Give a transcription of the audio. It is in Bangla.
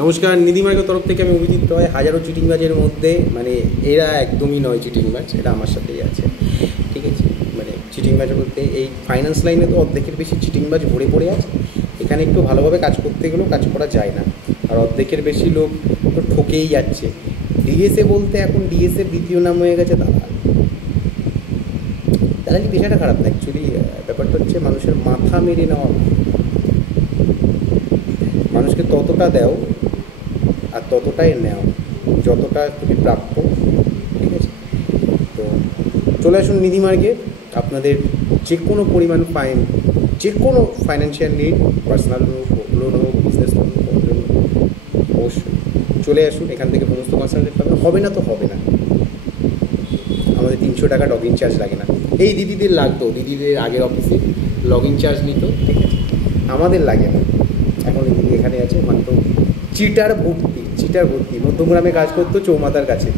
নমস্কার, নিধিমার্গের তরফ থেকে আমি অভিজিৎ রয়। হাজারো চিটিংবাজের মধ্যে মানে এরা একদমই নয় চিটিংবাজ, এটা আমার সাথেই আছে। ঠিক আছে, মানে চিটিংবাজ বলতে এই ফাইন্যান্স লাইনে তো অর্ধেকের বেশি চিটিংবাজ ভরে পড়ে আছে। এখানে একটু ভালোভাবে কাজ করতে গেলেও কাজ করা যায় না, আর অর্ধেকের বেশি লোক তো ঠকেই যাচ্ছে। ডিএসএ বলতে এখন ডিএসএর দ্বিতীয় নাম হয়ে গেছে দালাল। দালালি পেশাটা খারাপ না, অ্যাকচুয়ালি ব্যাপারটা হচ্ছে মানুষের মাথা মেরে নেওয়া। মানুষকে ততটা দাও আর ততটাই নেও যতটা তুমি প্রাপ্য। ঠিক আছে, তো চলে আসুন নিধিমার্গে। আপনাদের যে কোনো পরিমাণ যে কোনো ফাইন্যান্সিয়াল নিড, পার্সোনাল লোন হোক, বিজনেস লোন হোক, অবশ্যই চলে আসুন। এখান থেকে সমস্ত কনসালটেন্ট পাবেন। হবে না তো হবে না, আমাদের 300 টাকা লগ ইন চার্জ লাগে না। এই দিদিদের লাগতো, দিদিদের আগের অফিসে লগ ইন চার্জ নিত, ঠিক আছে, আমাদের লাগে না। এখন দিদি এখানে আছে, মাত্র চিটার ভর্তি মধ্যমগ্রামে কাজ করতো, চৌমাথার কাছে।